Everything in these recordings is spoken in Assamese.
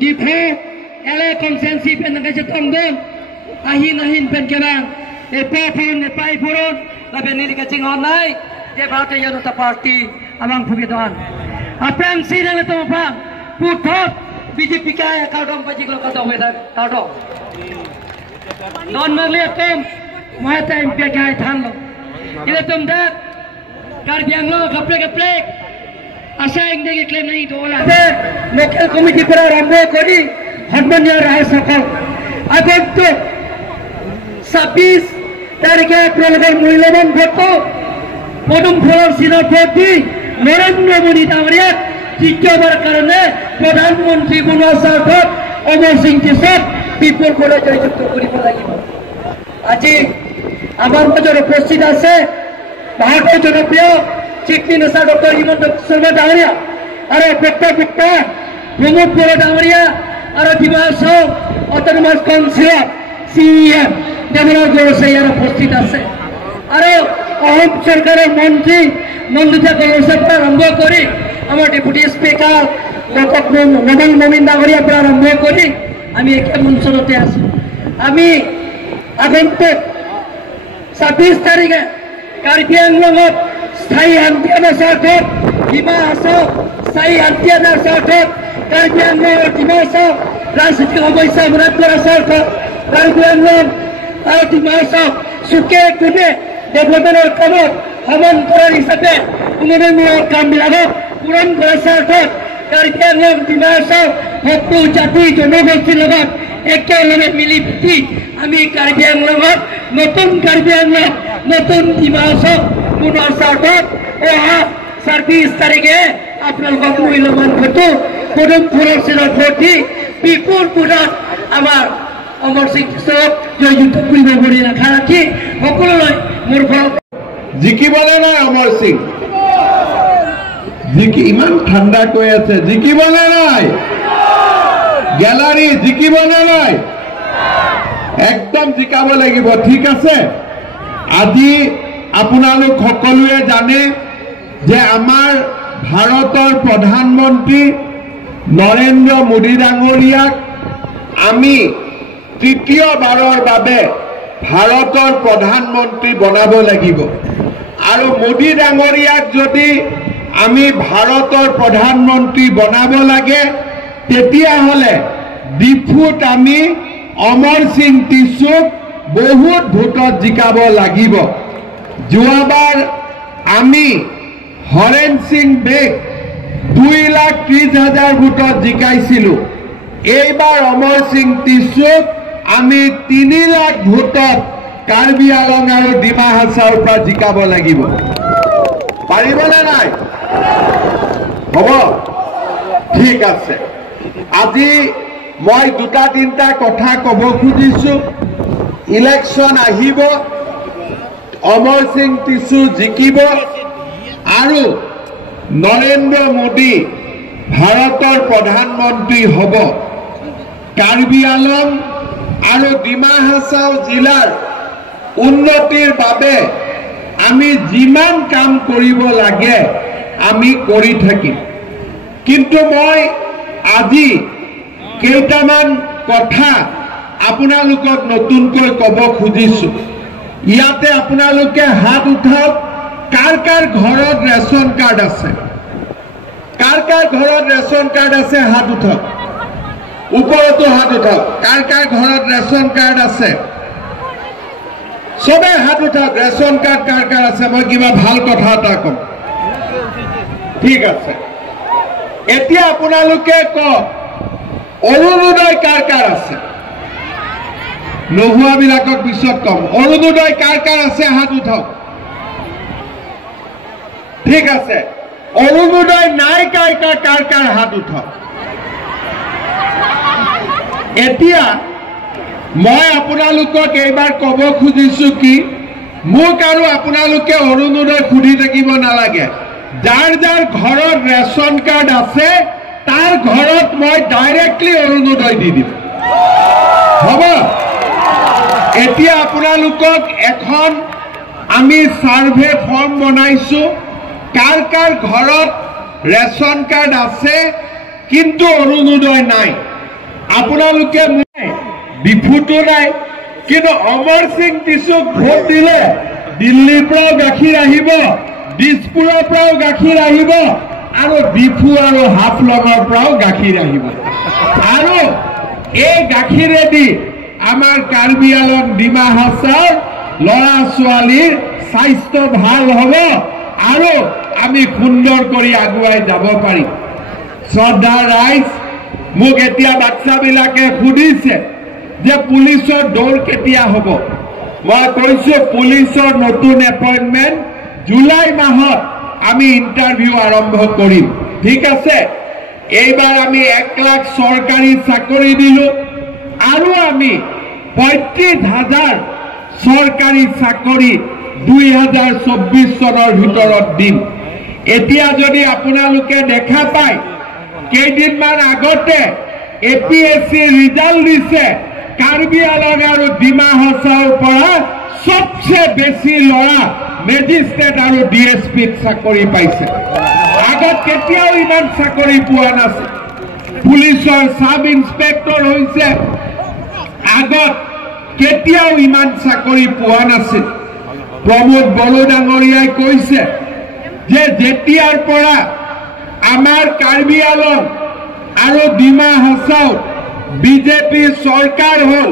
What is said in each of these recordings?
di Phe ele konsensi pen nang kasi tongdon ahin pen kebang pai purun laben ni kacing online dia Bharatiya Janata Party amang phugedan apang sinang to pa puthot BJP ka kaudong pajik lo kadong weda kaudong non mangle tom mahata MP ka than lo ile tum dak karbiang lo kaplek asa engdege claim nahi dola local committee kora arambo kori হনমানিয়া রায় সকল আগন্তুক 26 তারিখে আপনাদের মূল্যবান ভোট প্রথম ফ্লোর সিনার ভোট দি নরেন্দ্র মোদী ডাঙরিয়া তৃতীয়বার কারণে প্রধানমন্ত্রী গুণাসার ভোট অমর সিং টিসক বিপুল করে জয়যুক্ত করিব লাগিব আজি আমার মাজত উপস্থিত আছে ভারতীয় জনপ্রিয় chief minister doctor Himanta Sarma ডাঙরিয়া আর ডক্টর গুপ্তা প্রমোদ বড় ডাঙরিয়া আর দিবাস অটোনমাস কাউন্সিলর সিএম দেবরাজ গৌরসাইয়ার উপস্থিত আছে আর অহম সরকারের মন্ত্রী নন্দিতা গৌরসাইয়ার আরম্ভ করি আমার ডেপুটি স্পিকার ডক্টর নবল মমিন ডাঙরিয়া আরম্ভ করি আমি একে মঞ্চতে আছি আমি আগন্তুক 26 তারিখে কার্বি আংলঙত স্থায়ী শান্তি আনাৰ স্বাৰ্থত ডিমা হাছাও স্থায়ী শান্তি আনাৰ স্বাৰ্থত কাৰ্বি আংলঙৰ ডিমা হাছাও ৰাজনীতিক সমস্যা সমাধান কৰাৰ স্বাৰ্থত কাৰ্বি আংলং আৰু ডিমা হাছাও চুকে কোণে ডেভেলপমেণ্টৰ কামত সমান্তৰাল হিচাপে উন্নয়নমূলক কামবিলাকক পূৰণ কৰাৰ স্বাৰ্থত কাৰ্বি আংলং ডিমা হাছাও সকলো জাতি জনগোষ্ঠীৰ লগত একেলগে মিলি পিটি আমি কাৰ্বি আংলঙত নতুন কাৰ্বি আংলং নতুন ডিমা হাছাও পুনৰ স্বাৰ্থত অহা 26 তাৰিখে আপোনালোকক মূল্যবান ভোটটো প্ৰথম ফ্লোৰ চিনৰ ভোট দি বিপুল ভোটত আমাৰ অমৰ সিং টিছক জয়যুক্ত কৰিব বুলি আশা ৰাখি সকলোলৈ মোৰ ফালৰ জিকিবনে নাই অমৰ সিং ইমান ঠাণ্ডা কৈ আছে জিকিবনে নাই গ্যালাৰী জিকিবনে নাই একদম জিকাব লাগিব ঠিক আছে আজি আপোনালোক সকলোৱে জানে যে আমাৰ ভাৰতৰ প্ৰধানমন্ত্ৰী নৰেন্দ্ৰ মোদী ডাঙৰীয়াক আমি তৃতীয়বাৰৰ বাবে ভাৰতৰ প্ৰধানমন্ত্ৰী বনাব লাগিব আৰু মোদী ডাঙৰীয়াক যদি আমি ভাৰতৰ প্ৰধানমন্ত্ৰী বনাব লাগে তেতিয়াহ'লে ডিফুত আমি অমৰ সিং টিছুক বহুত ভোটত জিকাব লাগিব যোৱাবাৰ আমি হৰেন সিং বেগ 2,30,000 ভোটত জিকাইছিলো এইবাৰ অমৰ সিং টিছুক আমি 3 লাখ ভোটত কাৰ্বি আংলং আৰু ডিমা হাছাওৰ পৰা জিকাব লাগিব পাৰিবনে নাই হ'ব ঠিক আছে আজি মই দুটা তিনটা কথা ক'ব খুজিছো ইলেকশন আহিব অমৰ সিং টিছু জিকিব আৰু নৰেন্দ্ৰ মোদী ভাৰতৰ প্ৰধানমন্ত্ৰী হ'ব কাৰ্বি আংলং আৰু ডিমা হাছাও জিলাৰ উন্নতিৰ বাবে আমি যিমান কাম কৰিব লাগে আমি কৰি থাকিম কিন্তু মই আজি কেইটামান কথা আপোনালোকক নতুনকৈ ক'ব খুজিছো ইয়াতে আপোনালোকে হাত উঠাওক কাৰ কাৰ ঘৰত ৰেচন কাৰ্ড আছে কাৰ কাৰ ঘৰত ৰেচন কাৰ্ড আছে হাত উঠাওক ওপৰতো হাত উঠাওক কাৰ কাৰ ঘৰত ৰেচন কাৰ্ড আছে সবে হাত উঠাওক ৰেচন কাৰ্ড কাৰ কাৰ আছে মই কিবা ভাল কথা এটা কম ঠিক আছে এতিয়া আপোনালোকে কওক অৰুণোদয় কাৰ কাৰ আছে নোহোৱাবিলাকক পিছত কম অৰুণোদয় কাৰ কাৰ আছে হাত উঠাওক ঠিক আছে অৰুণোদয় নাই কাৰ কাৰ হাত উঠাওক এতিয়া মই আপোনালোকক এইবাৰ ক'ব খুজিছো কি মোক আৰু আপোনালোকে অৰুণোদয় খুদি থাকিব নালাগে যাৰ যাৰ ঘৰত ৰেচন কাৰ্ড আছে তাৰ ঘৰত মই ডাইৰেক্টলি অৰুণোদয় দি দিম হ'ব এতিয়া আপোনালোকক এখন আমি সাৰ্ভে ফৰ্ম বনাইছো কাৰ কাৰ ঘৰত ৰেচন কাৰ্ড আছে কিন্তু অৰুণোদয় নাই আপোনালোকে ডিফুটো নাই, কিন্তু অমৰ সিং টিচুক ভোট দিলে দিল্লীৰ পৰাও গাখীৰ আহিব, দিছপুৰৰ পৰাও গাখীৰ আহিব, আৰু ডিফু আৰু হাফলঙৰ পৰাও গাখীৰ আহিব। আৰু এই গাখীৰেদি আমাৰ কাৰ্বি আলং ডিমা হাছাওৰ ল'ৰা ছোৱালীৰ স্বাস্থ্য ভাল হ'ব আৰু আমি সুন্দৰ কৰি আগুৱাই যাব পাৰিম। শ্ৰদ্ধা ৰাইজ, মোক এতিয়া বাচ্চাবিলাকে সুধিছে যে পুলিচৰ দৌৰ কেতিয়া হ'ব। মই কৈছো পুলিচৰ নতুন এপইণ্টমেণ্ট জুলাই মাহত আমি ইণ্টাৰভিউ আৰম্ভ কৰিম। ঠিক আছে, এইবাৰ আমি 1 লাখ চৰকাৰী চাকৰি দিলো আৰু আমি 35,000 চৰকাৰী চাকৰি 2024 চনৰ ভিতৰত দিম। এতিয়া যদি আপোনালোকে দেখা পায়, কেইদিনমান আগতে APSC ৰিজাল্ট দিছে, কাৰ্বি আলং আৰু ডিমা হাছাওৰ পৰা সবচে বেছি ল'ৰা মেজিষ্ট্ৰেট আৰু DSPত চাকৰি পাইছে। আগত কেতিয়াও ইমান চাকৰি পোৱা নাছিল। পুলিচৰ সাব ইন্সপেক্টৰ হৈছে, আগত কেতিয়াও ইমান চাকৰি পোৱা নাছিল। প্ৰমোদ বড়ো ডাঙৰীয়াই কৈছে যে যেতিয়াৰ পৰা আমাৰ কাৰ্বি আলং আৰু ডিমা হাছাওত বিজেপি চৰকাৰ হ'ল,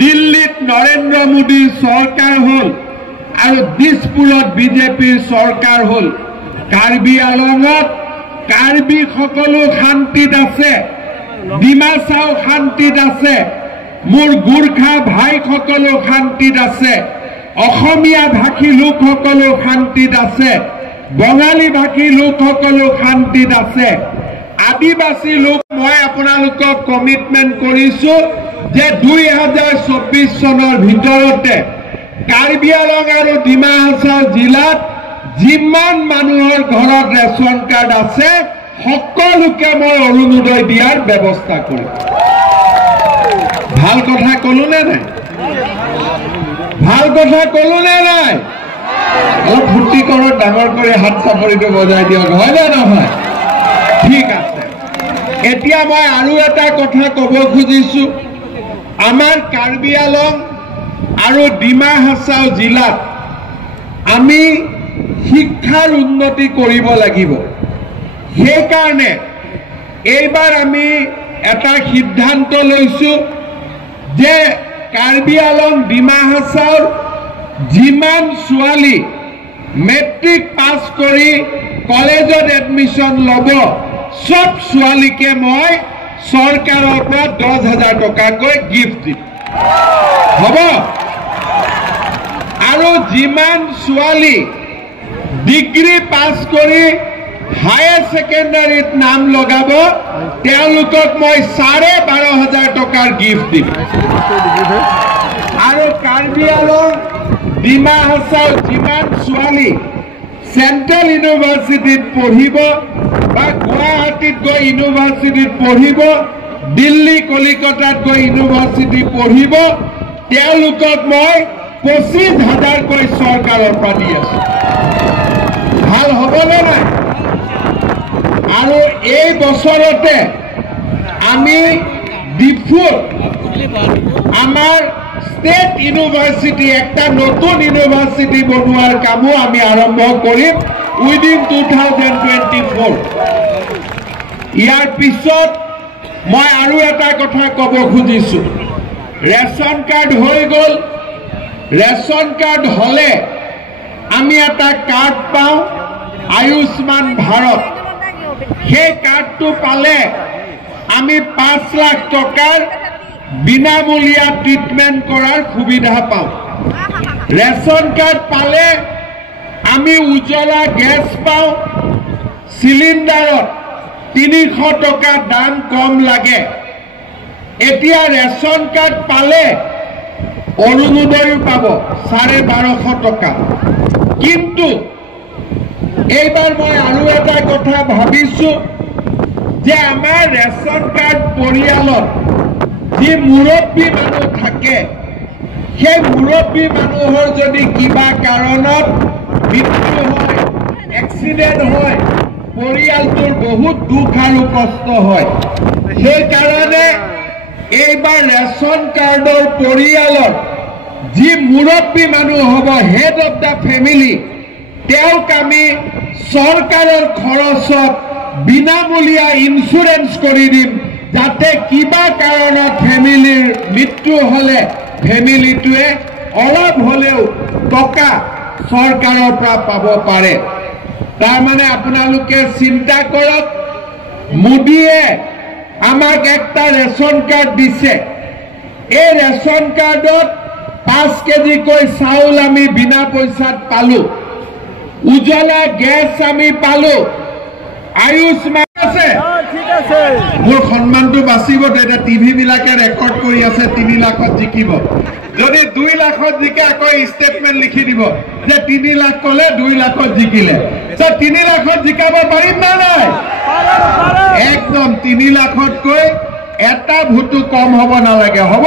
দিল্লীত নৰেন্দ্ৰ মোদীৰ চৰকাৰ হ'ল আৰু দিছপুৰত বিজেপিৰ চৰকাৰ হ'ল, কাৰ্বি আলঙত কাৰ্বি সকলো শান্তিত আছে, ডিমাচাও শান্তিত আছে, মোৰ গোৰ্খা ভাই সকলো শান্তিত আছে, অসমীয়া ভাষী লোকসকলো শান্তিত আছে, বঙালী ভাষী লোকসকলো শান্তিত আছে, আদিবাসী লোক। মই আপোনালোকক কমিটমেণ্ট কৰিছো যে 2024 চনৰ ভিতৰতে কাৰ্বি আলং আৰু ডিমা হাছাও জিলাত যিমান মানুহৰ ঘৰত ৰেচন কাৰ্ড আছে সকলোকে মই অৰুণোদয় দিয়াৰ ব্যৱস্থা কৰিম। ভাল কথা কলো নে নাই? ভাল কথা কলো নে নাই? অলপ ফূৰ্তি কৰক, ডাঙৰ কৰি হাত চাপৰিটো বজাই দিয়ক, হয় নে নহয়? ঠিক আছে, এতিয়া মই আৰু এটা কথা ক'ব খুজিছো। আমাৰ কাৰ্বি আলং আৰু ডিমা হাছাও জিলাত আমি শিক্ষাৰ উন্নতি কৰিব লাগিব। সেইকাৰণে এইবাৰ আমি এটা সিদ্ধান্ত লৈছো যে কাৰ্বি আলং ডিমা হাছাওৰ যিমান ছোৱালী মেট্ৰিক পাছ কৰি কলেজত এডমিশ্যন ল'ব, সব ছোৱালীকে মই চৰকাৰৰ পৰা 10,000 টকাকৈ গিফ্ট দিম, হ'ব? আৰু যিমান ছোৱালী ডিগ্ৰী পাছ কৰি হায়াৰ ছেকেণ্ডাৰীত নাম লগাব, তেওঁলোকক মই 12,500 টকাৰ গিফ্ট দিম। আৰু কাৰ্বি আলং ডিমা হাছাও যিমান ছোৱালী চেণ্ট্ৰেল ইউনিভাৰ্চিটিত পঢ়িব বা গুৱাহাটীত গৈ ইউনিভাৰ্চিটিত পঢ়িব, দিল্লী কলিকতাত গৈ ইউনিভাৰ্চিটি পঢ়িব, তেওঁলোকক মই 25,000কৈ চৰকাৰৰ পৰা দি আছো। ভাল হ'বনে নাই? আৰু এই বছৰতে আমি ডিফুত আমাৰ ষ্টেট ইউনিভাৰ্চিটি, একটা নতুন ইউনিভাৰ্চিটি বনোৱাৰ কামো আমি আৰম্ভ কৰিম উইদিন 2024। ইয়াৰ পিছত মই আৰু এটা কথা ক'ব খুজিছো। ৰেচন কাৰ্ড হৈ গ'ল, ৰেচন কাৰ্ড হ'লে আমি এটা কাৰ্ড পাওঁ, আয়ুষ্মান ভাৰত। সেই কাৰ্ডটো পালে আমি 5 লাখ টকাৰ বিনামূলীয়া ট্ৰিটমেণ্ট কৰাৰ সুবিধা পাওঁ। ৰেচন কাৰ্ড পালে আমি উজ্জ্বলা গেছ পাওঁ, চিলিণ্ডাৰত 300 টকা দাম কম লাগে। এতিয়া ৰেচন কাৰ্ড পালে অৰুণোদয়ো পাব 1250 টকা। কিন্তু এইবাৰ মই আৰু এটা কথা ভাবিছো যে আমাৰ ৰেচন কাৰ্ড পৰিয়ালত যি মুৰব্বী মানুহ থাকে, সেই মুৰব্বী মানুহৰ যদি কিবা কাৰণত মৃত্যু হয়, এক্সিডেণ্ট হয়, পৰিয়ালটোৰ বহুত দুখ আৰু কষ্ট হয়। সেইকাৰণে এইবাৰ ৰেচন কাৰ্ডৰ পৰিয়ালৰ যি মুৰব্বী মানুহ হ'ব হেড অফ দ্য ফেমিলি তেওঁক আমি চৰকাৰৰ খৰচত বিনামূলীয়া ইঞ্চুৰেঞ্চ কৰি দিম যাতে কিবা কাৰণত ফেমিলিৰ মৃত্যু হ'লে ফেমিলিটোৱে অলপ হ'লেও টকা চৰকাৰৰ পৰা পাব পাৰে তাৰমানে আপোনালোকে চিন্তা কৰক মোদীয়ে আমাক একটা ৰেচন কাৰ্ড দিছে এই ৰেচন কাৰ্ডত 5 কেজিকৈ চাউল আমি বিনা পইচাত পালো উজ্জ্বলা গেছ আমি পালো আয়ুষ্মান আছে মোৰ সন্মানটো বাচিব তেতিয়া টিভি বিলাকে ৰেকৰ্ড কৰি আছে 3 লাখত জিকিব যদি 2 লাখত জিকে আকৌ ষ্টেটমেন্ট লিখি দিব যে 3 লাখ কলে 2 লাখত জিকিলে তো 3 লাখত জিকাব পাৰিম না নাই একদম 3 লাখতকৈ এটা ভোটো কম হ'ব নালাগে হ'ব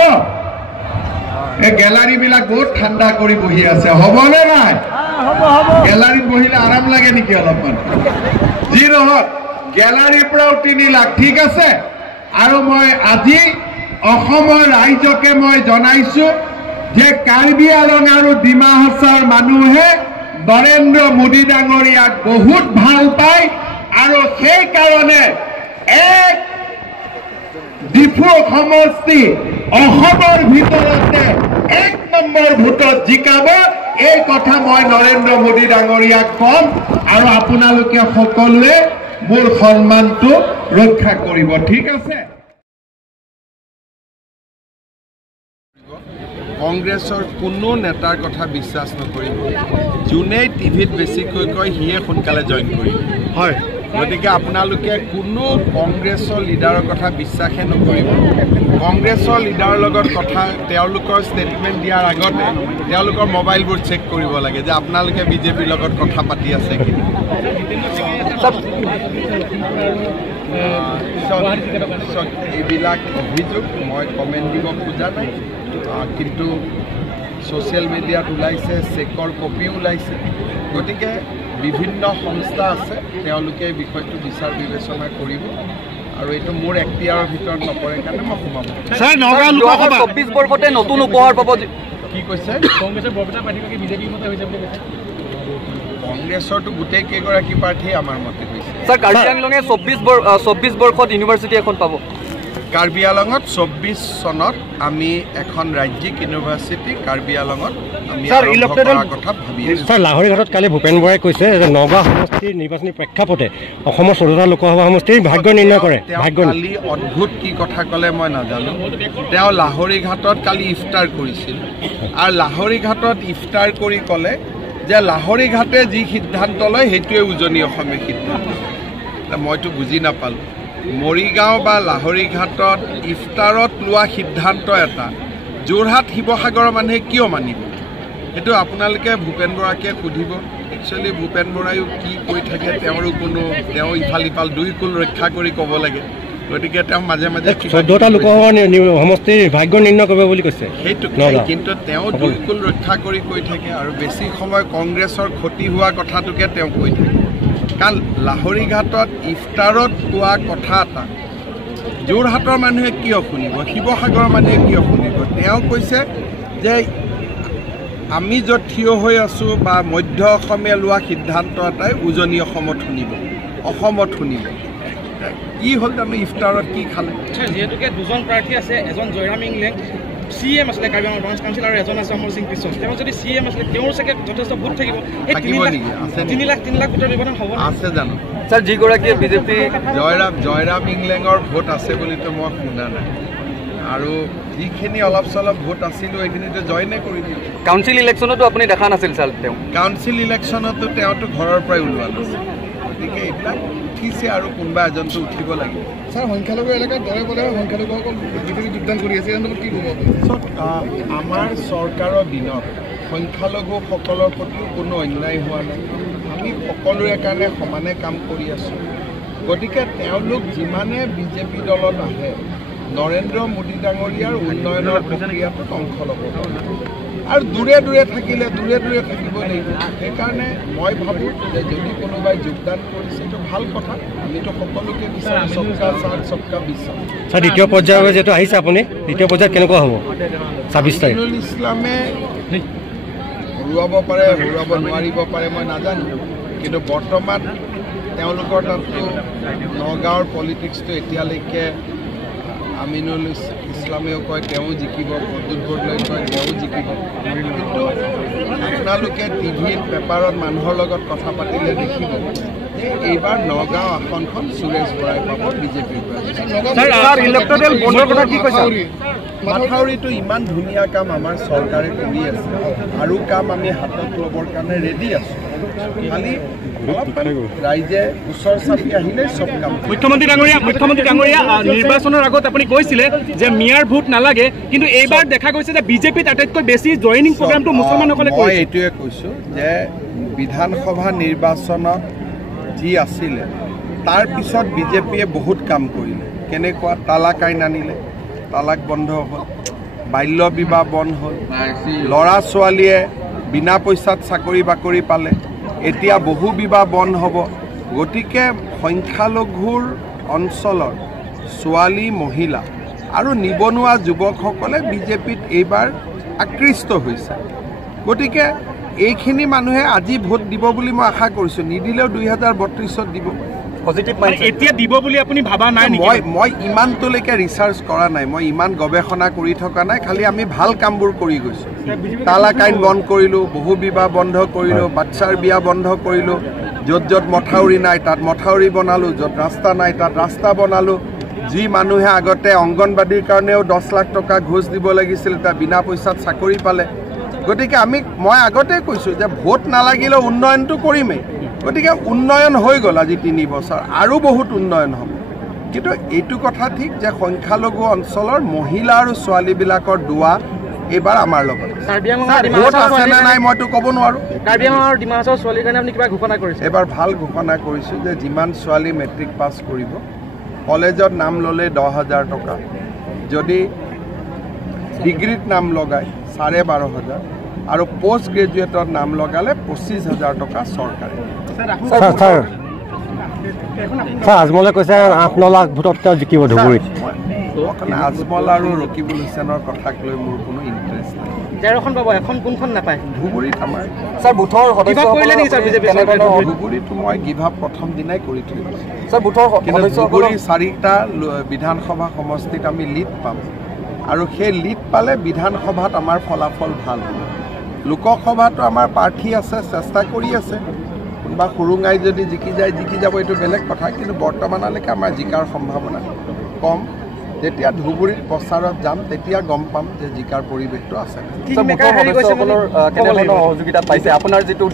এই গ্যালাৰী বিলাক বহুত ঠাণ্ডা কৰি বহি আছে হ'বনে নাই গ্যালাৰীত বহিলে আৰাম লাগে নেকি অলপমান যি নহওক গ্যালাৰীৰ পৰাও 3 লাখ ঠিক আছে আৰু মই আজি অসমৰ ৰাইজকে মই জনাইছো যে কাৰ্বি আলং আৰু ডিমা হাছাৰ মানুহে নৰেন্দ্ৰ মোদী ডাঙৰীয়াক বহুত ভাল পায় আৰু সেই কাৰণে এক ডিফু সমষ্টি অসমৰ ভিতৰতে 1 নম্বৰ ভোটত জিকাব এই কথা মই নৰেন্দ্ৰ মোদী ডাঙৰীয়াক কম আৰু আপোনালোকে সকলোৱে মোৰ সন্মানটো ৰক্ষা কৰিব ঠিক আছে কংগ্ৰেছৰ কোনো নেতাৰ কথা বিশ্বাস নকৰিব যোনে টিভিত বেছিকৈ কয় সিয়ে সোনকালে জইন কৰিব হয় গতিকে আপোনালোকে কোনো কংগ্ৰেছৰ লিডাৰৰ কথা বিশ্বাসে নকৰিব কংগ্ৰেছৰ লিডাৰৰ লগত কথা তেওঁলোকৰ ষ্টেটমেণ্ট দিয়াৰ আগতে তেওঁলোকৰ মোবাইলবোৰ চেক কৰিব লাগে যে আপোনালোকে বিজেপিৰ লগত কথা পাতি আছে কি এইবিলাক অভিযোগ মই কমেণ্ট দিব খোজা নাই কিন্তু ছ'চিয়েল মিডিয়াত ওলাইছে চেকৰ কপি ওলাইছে গতিকে বিভিন্ন সংস্থা আছে তেওঁলোকে এই বিষয়টো বিচাৰ বিবেচনা কৰিব আৰু এইটো মোৰ এখতিয়াৰৰ ভিতৰত নপৰে কাৰণে মই সোমাব স্যাৰ নগাঁও লোকসভা 24 বৰ্ষতে নতুন উপহাৰ পাব কি কৈছে কংগ্ৰেছৰ বৰপেটা প্ৰাৰ্থীকে বিজেপিৰ মতে হৈছে বুলি কৈছে কংগ্ৰেছৰটো গোটেই কেইগৰাকী প্ৰাৰ্থী আমাৰ মতে হৈছে স্যাৰ কাৰ্বি আংলঙে 24 বৰ্ষত ইউনিভাৰ্চিটি এখন পাব কাৰ্বি আলঙত 24 চনত আমি এখন ৰাজ্যিক ইউনিভাৰ্চিটি কাৰ্বি আলঙত আমি কথা ভাবি আছো স্যাৰ লাহৰীঘাটত কালি ভূপেন বৰাই কৈছে যে নগাঁও সমষ্টিৰ নিৰ্বাচনী প্ৰেক্ষাপটে অসমৰ 14টা লোকসভা সমষ্টিৰ ভাগ্য নিৰ্ণয় কৰে কালি অদ্ভুত কি কথা ক'লে মই নাজানো তেওঁ লাহৰীঘাটত কালি ইফতাৰ কৰিছিল আৰু লাহৰীঘাটত ইফতাৰ কৰি ক'লে যে লাহৰীঘাটে যি সিদ্ধান্ত লয় সেইটোৱে উজনি অসমীয়া সিদ্ধান্ত মইতো বুজি নাপালোঁ মৰিগাঁও বা লাহৰীঘাটত ইফতাৰত লোৱা সিদ্ধান্ত এটা যোৰহাট শিৱসাগৰৰ মানুহে কিয় মানিব সেইটো আপোনালোকে ভূপেন বৰাকে সুধিব একচুৱেলি ভূপেন বৰায়ো কি কৈ থাকে তেওঁৰো কোনো তেওঁ ইফাল ইফাল দুই কুল ৰক্ষা কৰি ক'ব লাগে গতিকে তেওঁ মাজে মাজে 14টা লোকসভা সমষ্টিৰ ভাগ্য নিৰ্ণয় কৰিব বুলি কৈছে সেইটো কিন্তু তেওঁ দুই কুল ৰক্ষা কৰি কৈ থাকে আৰু বেছি সময় কংগ্ৰেছৰ ক্ষতি হোৱা কথাটোকে তেওঁ কৈ থাকে কাৰণ লাহৰীঘাটত ইফতাৰত কোৱা কথা এটা যোৰহাটৰ মানুহে কিয় শুনিব শিৱসাগৰৰ মানুহে কিয় শুনিব তেওঁ কৈছে যে আমি য'ত থিয় হৈ আছোঁ বা মধ্য অসমীয়া লোৱা সিদ্ধান্ত এটাই উজনি অসমত শুনিব কি হ'ল তাৰমানে ইফতাৰত কি খালে যিহেতুকে দুজন প্ৰাৰ্থী আছে এজন জয়ৰাম ইংলেং CM আছিলে কাৰ্বি আংলং ব্ৰাঞ্চ কাউন্সিল আৰু এজন আছে অমৰ সিং কৃষ্ণ তেওঁ যদি CM আছিলে তেওঁৰ চাগে যথেষ্ট ভোট থাকিব এই 3 লাখ ভোটৰ ব্যৱধান হ'ব আছে জানো স্যাৰ যিগৰাকীয়ে বিজেপি জয়ৰাম ইংলেঙৰ ভোট আছে বুলিতো মই শুনা নাই আৰু যিখিনি অলপ চলপ ভোট আছিলো এইখিনিতো জইনে কৰি দিলে কাউন্সিল ইলেকশ্যনতো আপুনি দেখা নাছিল স্যাৰ তেওঁ কাউন্সিল ইলেকশ্যনতো তেওঁতো ঘৰৰ পৰাই ওলোৱা নাছিল গতিকে এইবিলাক উঠিছে আৰু কোনোবা এজনটো উঠিব লাগিব স্যাৰ সংখ্যালঘু এলেকাত দৰে বলে সংখ্যালঘুসকল বিজেপি যোগদান কৰি আছে কি ক'ব আমাৰ চৰকাৰৰ দিনত সংখ্যালঘুসকলৰ প্ৰতি কোনো অন্যায় হোৱা নাই আমি সকলোৰে কাৰণে সমানে কাম কৰি আছোঁ গতিকে তেওঁলোক যিমানে বিজেপি দলত আহে নৰেন্দ্ৰ মোদী ডাঙৰীয়াৰ উন্নয়নৰ প্ৰক্ৰিয়াটোত অংশ ল'ব আৰু দূৰে দূৰে থাকিলে দূৰে দূৰে থাকিব লাগিব সেইকাৰণে মই ভাবোঁ যে যদি কোনোবাই যোগদান কৰিছে এইটো ভাল কথা আমিতো সকলোকে বিচাৰোঁ সবকা সাথ সবকা বিশ্বাস ছাৰ দ্বিতীয় পৰ্যায়ৰ যিহেতু আহিছে আপুনি দ্বিতীয় পৰ্যায়ত কেনেকুৱা হ'ব 26 তাৰিখ আমিনুল ইছলামে হৰুৱাব পাৰে হৰুৱাব নোৱাৰিব পাৰে মই নাজানো কিন্তু বৰ্তমান তেওঁলোকৰ তাততো নগাঁৱৰ পলিটিক্সটো এতিয়ালৈকে আমিনুল ইছলামেও কয় তেওঁ জিকিব প্ৰদ্যুৎ বৰদলৈয়ে কয় তেওঁ জিকিব কিন্তু আপোনালোকে টিভিত পেপাৰত মানুহৰ লগত কথা পাতিলে দেখিব যে এইবাৰ নগাঁও আসনখন সুৰেশ বৰাই পাব বিজেপিৰ পৰা মাথাউৰিটো ইমান ধুনীয়া কাম আমাৰ চৰকাৰে কৰি আছে আৰু কাম আমি হাতত ল'বৰ কাৰণে ৰেডি আছোঁ খালি ৰাইজে ওচৰ চাপি আহিলে চব কাম মুখ্যমন্ত্ৰী ডাঙৰীয়া নিৰ্বাচনৰ আগত আপুনি কৈছিলে যে মিয়াৰ ভোট নালাগে কিন্তু এইবাৰ দেখা গৈছে যে বিজেপিত আটাইতকৈ বেছি জইনিং প্ৰগ্ৰামটো মুছলমানসকলে মই এইটোৱে কৈছোঁ যে বিধানসভা নিৰ্বাচনত যি আছিলে তাৰ পিছত বিজেপিয়ে বহুত কাম কৰিলে কেনেকুৱা তালাক আইন আনিলে তালাক বন্ধ হ'ল বাল্য বিবাহ বন্ধ হ'ল ল'ৰা ছোৱালীয়ে বিনা পইচাত চাকৰি বাকৰি পালে এতিয়া বহু বিবাহ বন্ধ হ'ব গতিকে সংখ্যালঘুৰ অঞ্চলৰ ছোৱালী মহিলা আৰু নিবনুৱা যুৱকসকলে বিজেপিত এইবাৰ আকৃষ্ট হৈছে গতিকে এইখিনি মানুহে আজি ভোট দিব বুলি মই আশা কৰিছোঁ নিদিলেও 2032ত দিব এতিয়া দিব বুলি আপুনি ভাবা নাই মই ইমানটোলৈকে ৰিচাৰ্চ কৰা নাই মই ইমান গৱেষণা কৰি থকা নাই খালি আমি ভাল কামবোৰ কৰি গৈছোঁ তালাক আইন বন্ধ কৰিলোঁ বহু বিবাহ বন্ধ কৰিলোঁ বাচ্চাৰ বিয়া বন্ধ কৰিলোঁ য'ত য'ত মথাউৰি নাই তাত মথাউৰি বনালোঁ য'ত ৰাস্তা নাই তাত ৰাস্তা বনালোঁ যি মানুহে আগতে অংগনবাদীৰ কাৰণেও 10 লাখ টকা ঘোষ দিব লাগিছিল তাত বিনা পইচাত চাকৰি পালে গতিকে মই আগতে কৈছোঁ যে ভোট নালাগিলেও উন্নয়নটো কৰিমেই গতিকে উন্নয়ন হৈ গ'ল আজি 3 বছৰ আৰু বহুত উন্নয়ন হ'ব কিন্তু এইটো কথা ঠিক যে সংখ্যালঘু অঞ্চলৰ মহিলা আৰু ছোৱালীবিলাকৰ দুৱা এইবাৰ আমাৰ লগত ভোট আছেনে নাই মইতো ক'ব নোৱাৰোঁ এইবাৰ ভাল ঘোষণা কৰিছোঁ যে যিমান ছোৱালী মেট্ৰিক পাছ কৰিব কলেজত নাম ল'লে 10,000 টকা যদি ডিগ্ৰীত নাম লগায় 12,500 আৰু পোষ্ট গ্ৰেজুৱেটত নাম লগালে 25,000 টকা চৰকাৰে আজমলে কৈছে 8-9 লাখ ভোটত তেওঁ জিকিব ধুবুৰীত আজমল আৰু ৰকিবুল হুছেইনৰ কথাক লৈ মোৰ কোনো ইণ্টাৰেষ্ট নাই এখন পাব এখন কোনখন নাপায় ধুবুৰীত আমাৰ স্যাৰ বুথৰ সদস্য কৰিলে নেকি স্যাৰ বিজেপি ধুবুৰীটো মই গিভ আপ প্ৰথম দিনাই কৰি থৈ দিছোঁ স্যাৰ বুথৰ ধুবুৰী 4টা বিধানসভা সমষ্টিত আমি লিড পাম আৰু সেই লিড পালে বিধানসভাত আমাৰ ফলাফল ভাল হ'ব লোকসভাতো আমাৰ প্ৰাৰ্থী আছে চেষ্টা কৰি আছে কোনোবা সুৰুঙাই যদি জিকি যাব এইটো বেলেগ কথা কিন্তু বৰ্তমানলৈকে আমাৰ জিকাৰ সম্ভাৱনা কম যেতিয়া ধুবুৰীত প্ৰচাৰত যাম তেতিয়া গম পাম যে জিকাৰ পৰিৱেশটো আছে সহযোগিতা পাইছে আপোনাৰ যিটো